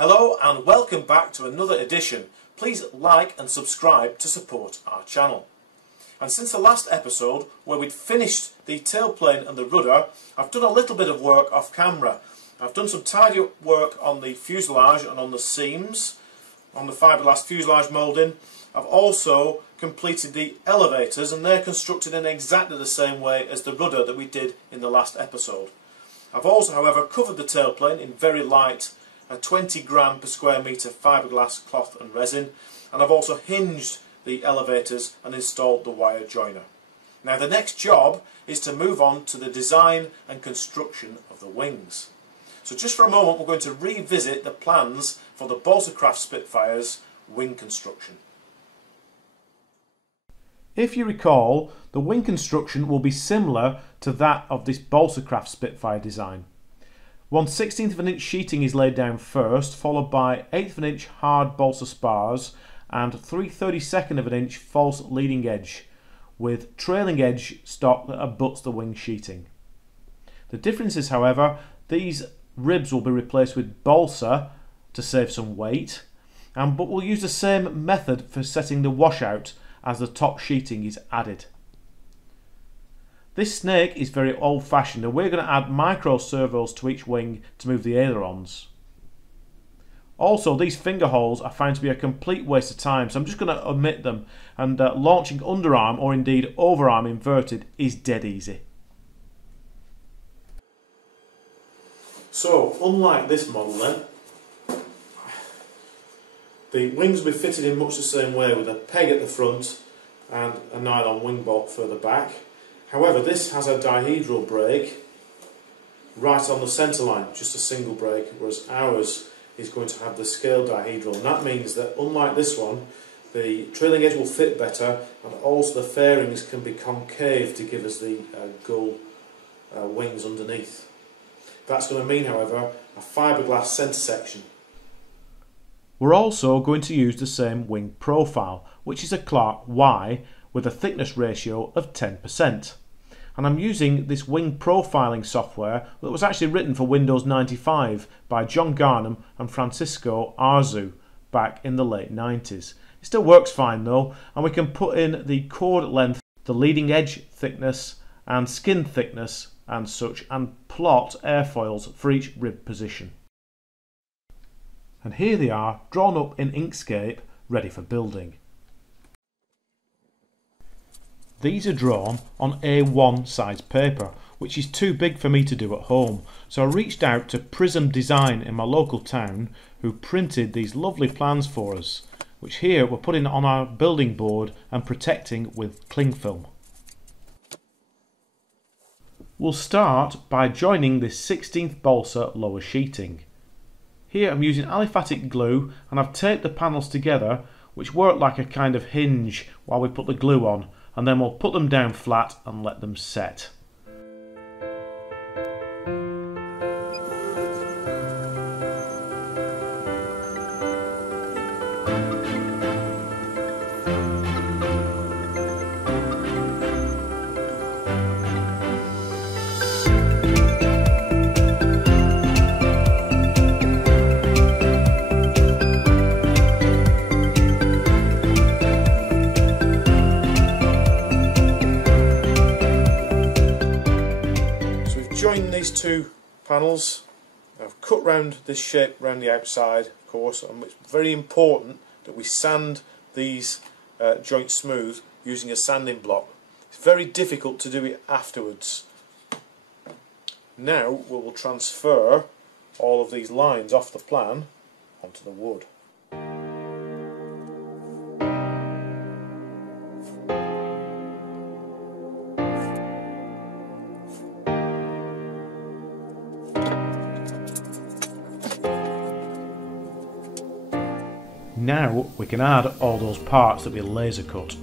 Hello and welcome back to another edition. Please like and subscribe to support our channel. And since the last episode where we'd finished the tailplane and the rudder, I've done a little bit of work off camera. I've done some tidy up work on the fuselage and on the seams, on the fiberglass fuselage moulding. I've also completed the elevators, and they're constructed in exactly the same way as the rudder that we did in the last episode. I've also, however, covered the tailplane in very light 20 gram per square metre fiberglass cloth and resin, and I've also hinged the elevators and installed the wire joiner. Now the next job is to move on to the design and construction of the wings. So just for a moment we're going to revisit the plans for the Balsa-Craft Spitfire's wing construction. If you recall, the wing construction will be similar to that of this Balsa-Craft Spitfire design. 1/16 of an inch sheeting is laid down first, followed by 1/8 of an inch hard balsa spars and 3/32 of an inch false leading edge with trailing edge stock that abuts the wing sheeting. The difference is, however, these ribs will be replaced with balsa to save some weight, but we'll use the same method for setting the washout as the top sheeting is added. This snake is very old-fashioned, and we're going to add micro servos to each wing to move the ailerons. Also, these finger holes are found to be a complete waste of time, so I'm just going to omit them, and launching underarm or indeed overarm inverted is dead easy. So, unlike this model then, the wings will be fitted in much the same way with a peg at the front and a nylon wing bolt further back. However, this has a dihedral brake right on the centre line, just a single brake, whereas ours is going to have the scale dihedral, and that means that unlike this one, the trailing edge will fit better, and also the fairings can be concave to give us the gull wings underneath. That's going to mean, however, a fiberglass centre section. We're also going to use the same wing profile, which is a Clark Y with a thickness ratio of 10%. And I'm using this wing profiling software that was actually written for Windows 95 by John Garnham and Francisco Arzu back in the late 90s. It still works fine though, and we can put in the chord length, the leading edge thickness and skin thickness and such, and plot airfoils for each rib position. And here they are, drawn up in Inkscape, ready for building. These are drawn on A1 size paper, which is too big for me to do at home, so I reached out to Prism Design in my local town, who printed these lovely plans for us, which here we're putting on our building board and protecting with cling film. We'll start by joining this 16th balsa lower sheeting. Here I'm using aliphatic glue, and I've taped the panels together, which work like a kind of hinge while we put the glue on, and then we'll put them down flat and let them set. Join these two panels. I've cut round this shape round the outside, of course, and it's very important that we sand these joints smooth using a sanding block. It's very difficult to do it afterwards. Now we will transfer all of these lines off the plan onto the wood. Now we can add all those parts that we laser cut.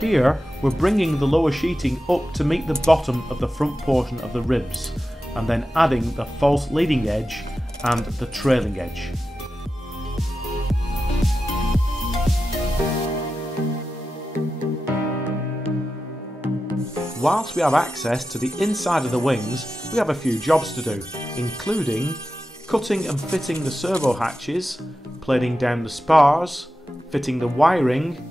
Here we're bringing the lower sheeting up to meet the bottom of the front portion of the ribs, and then adding the false leading edge and the trailing edge. Whilst we have access to the inside of the wings, we have a few jobs to do, including cutting and fitting the servo hatches, planing down the spars, fitting the wiring,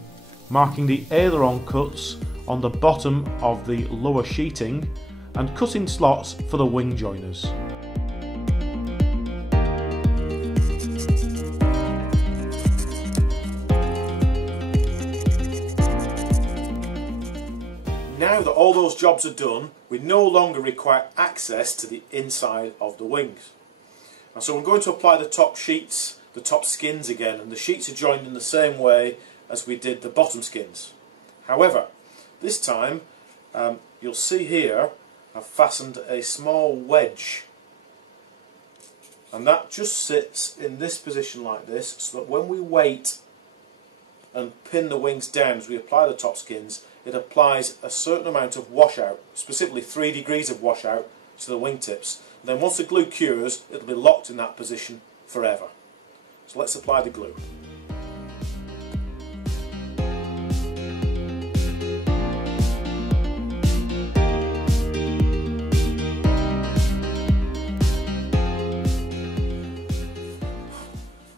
marking the aileron cuts on the bottom of the lower sheeting, and cutting slots for the wing joiners. Now that all those jobs are done, we no longer require access to the inside of the wings. And so we're going to apply the top sheets, the top skins again, and the sheets are joined in the same way as we did the bottom skins. However, this time you'll see here I've fastened a small wedge, and that just sits in this position like this, so that when we weight and pin the wings down as we apply the top skins, it applies a certain amount of washout, specifically 3 degrees of washout to the wingtips. And then once the glue cures, it'll be locked in that position forever. So let's apply the glue.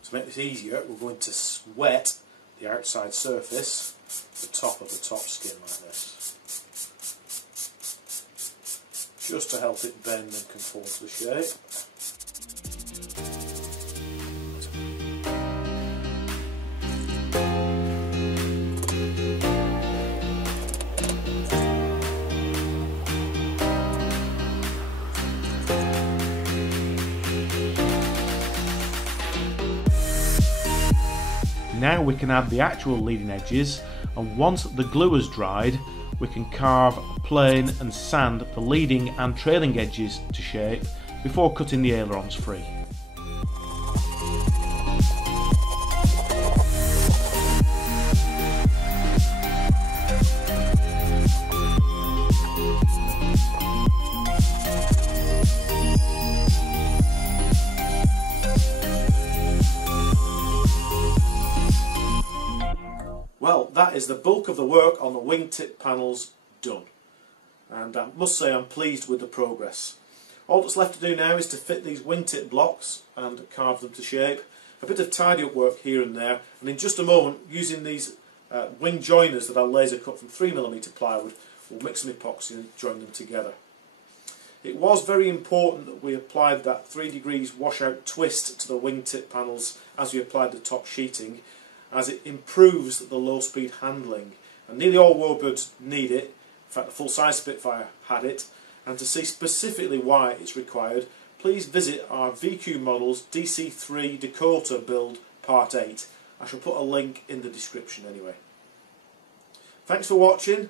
To make this easier, we're going to wet the outside surface, the top of the top skin like this, just to help it bend and conform to the shape. Now we can add the actual leading edges, and once the glue has dried, we can carve, plane and sand the leading and trailing edges to shape before cutting the ailerons free. Well, that is the bulk of the work on the wingtip panels done, and I must say I'm pleased with the progress. All that's left to do now is to fit these wingtip blocks and carve them to shape. A bit of tidy up work here and there, and in just a moment, using these wing joiners that I laser cut from 3mm plywood, we'll mix some epoxy and join them together. It was very important that we applied that 3 degrees washout twist to the wingtip panels as we applied the top sheeting, as it improves the low speed handling, and nearly all warbirds need it. In fact, the full-size Spitfire had it, and to see specifically why it's required, please visit our VQ Models DC3 Dakota build part 8. I shall put a link in the description anyway. Thanks for watching.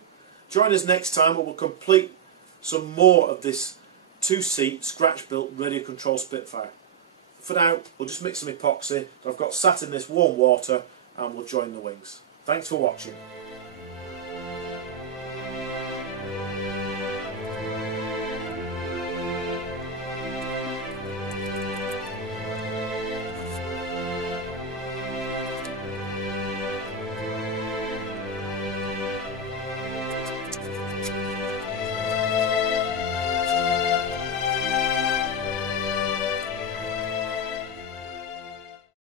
Join us next time where we'll complete some more of this 2-seat scratch-built radio control Spitfire. For now, we'll just mix some epoxy that I've got sat in this warm water, and we'll join the wings. Thanks for watching.